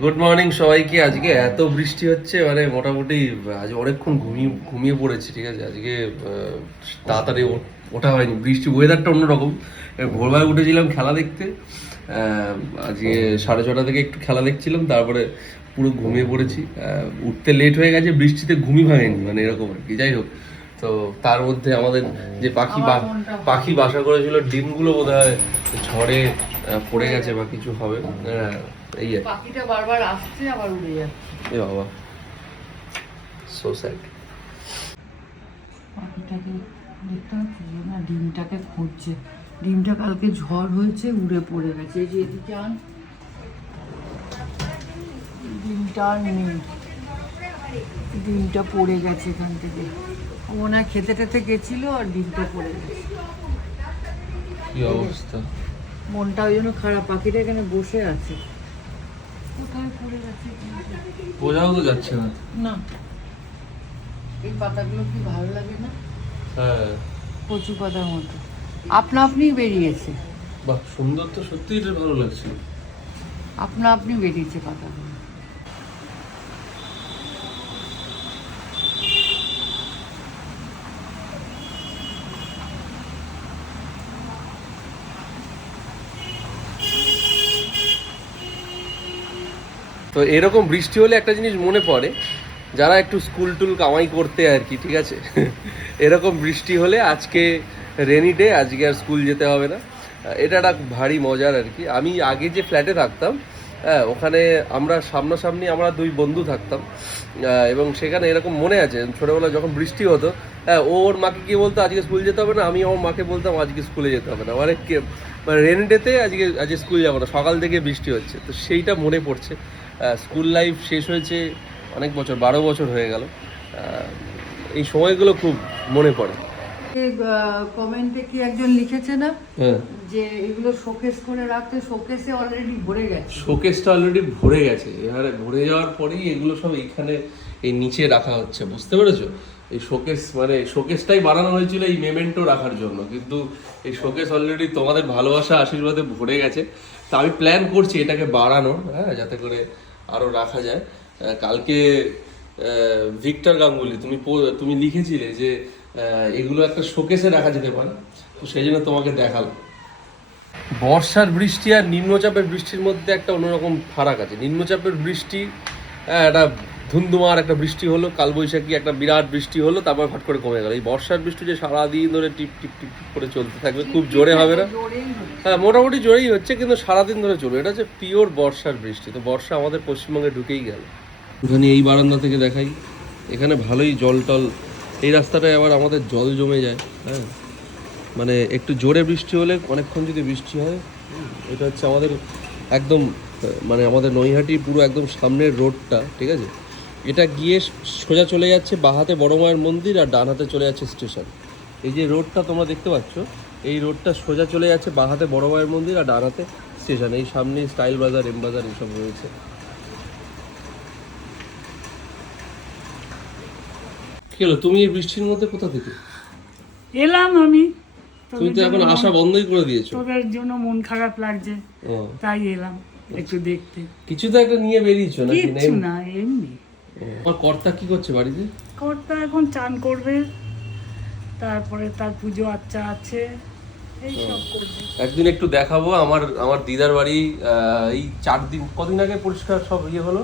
Good morning সবাইকে। আজকে এত বৃষ্টি হচ্ছে, মানে মোটামুটি আজ অনেকক্ষণ ঘুমিয়ে পড়েছি। ঠিক আছে, আজকে তাড়াতাড়ি ওঠা হয়নি, বৃষ্টি ওয়েদারটা অন্যরকম। ভোরবেলা উঠেছিলাম খেলা দেখতে, আজকে 6:30 থেকে একটু খেলা দেখছিলাম, তারপরে পুরো ঘুমিয়ে পড়েছি। উঠতে লেট হয়ে গেছে, বৃষ্টিতে ঘুমই ভাঙেনি, মানে এরকম আর কি। যাই হোক, তো তার মধ্যে আমাদের যে পাখি বাসা করেছিল, ডিমগুলো বোধ হয় ঝড়ে পড়ে গেছে বা কিছু হবে। এই আর কি। পাখিটা বারবার আসছে আবার উড়ে যাচ্ছে। এ বাবা, সো স্যাড। পাখিটাকে দেখতে পাচ্ছি না, ডিমটাকে খুঁজছে। ডিমটা কালকে ঝড় হয়েছে, উড়ে পড়ে গেছে। এই যে এদিকে আন, ডিমটা আর নেই, ডিমটা পড়ে গেছে এখান থেকে। ও মনে হয় খেতে টেতে গেছিল আর ডিমটা পড়ে গেছে। কি অবস্থা, মনটা ওই জন্য খারাপ। পাখিটা এখানে বসে আছে, কোথায় পড়ে গেছে বোঝাও তো যাচ্ছে না। না। এই পাতাগুলো কি ভালো লাগে না? হ্যাঁ, কচু পাতার মতো আপনা আপনি বেরিয়েছে। বাহ, সুন্দর তো, সত্যি এটা ভালো লাগছে। আপনা আপনি বেরিয়েছে পাতাগুলো। তো এরকম বৃষ্টি হলে একটা জিনিস মনে পড়ে, যারা একটু স্কুল টুল কামাই করতে আর কি, ঠিক আছে, এরকম বৃষ্টি হলে আজকে রেনি ডে, আজকে আর স্কুল যেতে হবে না। এটা একটা ভারী মজার আর কি। আমি আগে যে ফ্ল্যাটে থাকতাম, হ্যাঁ, ওখানে আমরা সামনাসামনি আমরা দুই বন্ধু থাকতাম, এবং সেখানে এরকম মনে আছে ছোটোবেলায় যখন বৃষ্টি হতো, হ্যাঁ, ও ওর মাকে গিয়ে বলতো আজকে স্কুল যেতে হবে না, আমি আমার মাকে বলতাম আজকে স্কুলে যেতে হবে না, মানে রেনি ডেতে আজকে স্কুল যাবো না, সকাল থেকে বৃষ্টি হচ্ছে। তো সেইটা মনে পড়ছে। স্কুল লাইফ শেষ হয়েছে অনেক বছর, 12 বছর হয়ে গেল। এই সময়গুলো খুব মনে পড়ে। কমেন্টে কি একজন লিখেছে না, হ্যাঁ, যে এগুলো শোকেস করে রাখতে, শোকেসে অলরেডি ভরে গেছে। শোকেসটা অলরেডি ভরে গেছে, এবারে ভরে যাওয়ার পরেই এগুলো সব এইখানে এই নিচে রাখা হচ্ছে, বুঝতে পেরেছো? এই শোকেস, মানে শোকেসটাই বানানো হয়েছিল এই মেমেন্টো রাখার জন্য, কিন্তু এই শোকেস অলরেডি তোমাদের ভালোবাসা আশীর্বাদে ভরে গেছে। তা আমি প্ল্যান করছি এটাকে বাড়ানোর, হ্যাঁ, যাতে করে আরও রাখা যায়। কালকে ভিক্টর গাঙ্গুলি, তুমি লিখেছিলে যে এগুলো একটা শোকেসে রাখা যেতে পারে, তো সেই জন্য তোমাকে দেখালাম। বর্ষার বৃষ্টি আর নিম্নচাপের বৃষ্টির মধ্যে একটা অন্যরকম ফারাক আছে। নিম্নচাপের বৃষ্টি, একটা ধুমধুমার একটা বৃষ্টি হলো, কালবৈশাখী একটা বিরাট বৃষ্টি হলো, তারপর ফাট করে কমে গেল। এই বর্ষার বৃষ্টি যে সারাদিন ধরে টিপ টিপ টিপ টিপ করে চলতে থাকবে, খুব জোরে হবে না, হ্যাঁ, মোটামুটি জোরেই হচ্ছে, কিন্তু সারাদিন ধরে চলবে। এটা হচ্ছে পিওর বর্ষার বৃষ্টি। তো বর্ষা আমাদের পশ্চিমবঙ্গে ঢুকেই গেল। এখানে এই বারান্দা থেকে দেখাই, এখানে ভালোই জল টল, এই রাস্তাটায় আবার আমাদের জল জমে যায়, হ্যাঁ, মানে একটু জোরে বৃষ্টি হলে, অনেকক্ষণ যদি বৃষ্টি হয়, এটা হচ্ছে আমাদের একদম, মানে আমাদের নৈহাটি পুরো একদম সামনের রোডটা, ঠিক আছে, এটা গিয়ে সোজা চলে যাচ্ছে বাঁ হাতে বড় মায়ের মন্দির আর ডান হাতে চলে যাচ্ছে স্টেশন। এই যে রোডটা তোমরা দেখতে পাচ্ছ, এই রোডটা সোজা চলে যাচ্ছে বাঁ হাতে বড় মায়ের মন্দির আর ডান হাতে স্টেশন। এই সামনেই স্টাইল বাজার, এম বাজার এসব রয়েছে। কি হলো, তুমি এই বৃষ্টির মধ্যে কোথা থেকে এলাম? আমি তুমি তো এখন আসা বন্ধই করে দিয়েছো। তোদের জন্য মন খারাপ লাগছে, তাই এলাম একটু দেখতে। কিছু তো একটা নিয়ে বেরিয়েছো নাকি? কিছু না, এমনি। আমার কর্তা কি করছে বাড়িতে? কর্তা এখন চান করবে, তারপরে তার পুজো আচ্চা আছে, এই সব করবে। একদিন একটু দেখাবো আমার দিদার বাড়ি। এই 4 দিন, কদিন আগে পরিষ্কার সব ইয়ে হলো,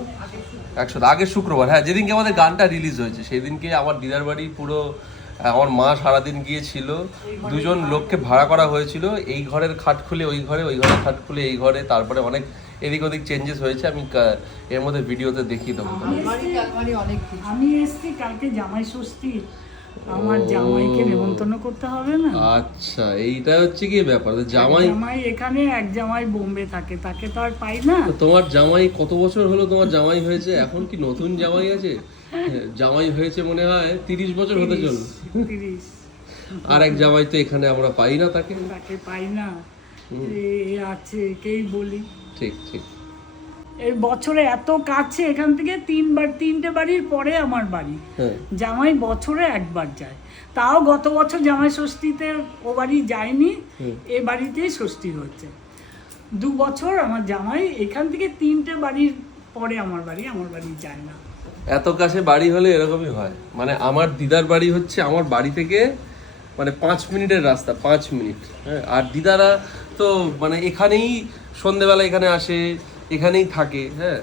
আগের শুক্রবার, হ্যাঁ, যেদিনকে আমাদের গানটা রিলিজ হয়েছে সেই দিনকে আমার দিদার বাড়ি পুরো, আমার মা সারাদিন গিয়েছিল, দুজন লোককে ভাড়া করা হয়েছিল, এই ঘরের খাট খুলে ওই ঘরে, ওই ঘরের খাট খুলে এই ঘরে, তারপরে অনেক এদিক ওদিক চেঞ্জেস হয়েছে। আমি এর মধ্যে ভিডিওতে দেখিয়ে দেবো। আমি এসছি কালকে জামাই ষষ্ঠী, আমার জামাইকে নেমন্তন্ন করতে হবে না। আচ্ছা, এইটা হচ্ছে কি ব্যাপার, জামাই এখানে এক জামাই বোম্বে থাকে, তাকে তো আর পাই না। তোমার জামাই কত বছর হলো তোমার জামাই হয়েছে? এখন কি নতুন জামাই আছে? জামাই হয়েছে মনে হয় 30 বছর হতে চলল। 30। আর এক জামাই তো এখানে আমরা পাই না, তাকে পাই না, আছে কেই বলি। ঠিক ঠিক। এই বছরে এত কাছে, এখান থেকে 3টে বাড়ির পরে আমার বাড়ি। জামাই বছরে একবার যায়, তাও গত বছর জামাই ষষ্ঠীতে ও বাড়ি যায়নি, এ বাড়িতেই ষষ্ঠী হচ্ছে। 2 বছর আমার জামাই এখান থেকে 3টে বাড়ির পরে আমার বাড়ি যায় না। এত কাছে বাড়ি হলে এরকমই হয়। মানে আমার দিদার বাড়ি হচ্ছে আমার বাড়ি থেকে মানে 5 মিনিটের রাস্তা, 5 মিনিট। হ্যাঁ, আর দিদারা তো মানে এখানেই সন্ধেবেলা এখানে আসে, এখানেই থাকে। হ্যাঁ,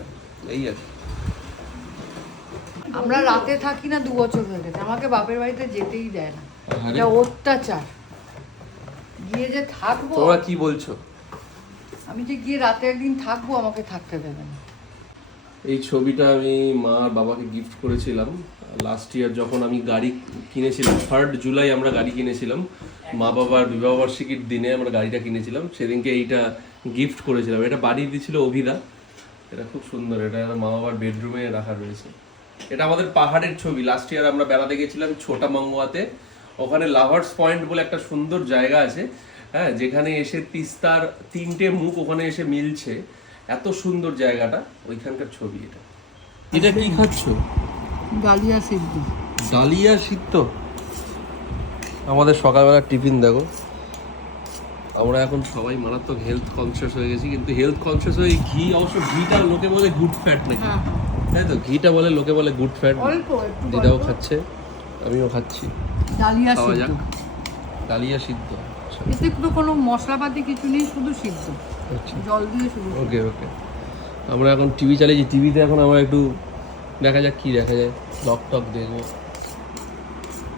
এই আর কি। আমরা রাতে থাকি না 2 বছর হয়ে গেছে, আমাকে বাপের বাড়িতে যেতেই দেয় না। আরে, এটা অত্যাচার। গিয়ে যে থাকবো, তোমরা কি বলছো? আমি যে গিয়ে রাতে একদিন থাকবো, আমাকে থাকতে দেবে না। এই ছবিটা আমি মা আর বাবাকে গিফট করেছিলাম লাস্ট ইয়ার, যখন আমি গাড়ি কিনেছিলাম। 3rd জুলাই আমরা গাড়ি কিনেছিলাম, মা বাবার বিবাহবার্ষিকীর দিনে আমরা গাড়িটা কিনেছিলাম। সেদিনকে এইটা গিফট করেছিলাম। এটা বাড়ি দিয়েছিল অভিদা। এটা খুব সুন্দর, এটা মা বাবার বেডরুমে রাখা রয়েছে। এটা আমাদের পাহাড়ের ছবি। লাস্ট ইয়ার আমরা বেড়াতে গেছিলাম ছোটা মাঙ্গুয়াতে। ওখানে লাভার্স পয়েন্ট বলে একটা সুন্দর জায়গা আছে, হ্যাঁ, যেখানে এসে তিস্তার 3টে মুখ ওখানে এসে মিলছে। এত সুন্দর জায়গাটা, ওইখানকার ছবি এটা। এটা কি খাচ্ছ? ডালিয়া সিদ্ধ। ডালিয়া সিদ্ধ। আমাদের সকালবেলা টিফিন দেখো। আমরা এখন সবাই মারাত্মক হেলথ কনসিয়াস হয়ে গেছি, কিন্তু হেলথ কনসিয়াস হয়ে ঘি, অবশ্য ঘিটা লোকে বলে গুড ফ্যাট নাকি, হ্যাঁ, তাই তো? ঘিটা বলে লোকে বলে গুড ফ্যাট। অল্প একটু দিদাও অল্প। খাচ্ছে, আমিও খাচ্ছি। ডালিয়া খাওয়া সিদ্ধ। যাক। ডালিয়া সিদ্ধ। আচ্ছা এতে তো কোনো মশলাপাতি কিছু নেই, শুধু সিদ্ধ, আচ্ছা, জল দিয়ে শুধু। ওকে ওকে। আমরা এখন টিভি চালিয়েছি। টিভিতে এখন আমরা একটু দেখা যাক কি দেখা যায়, ব্লগ টক দেখবো।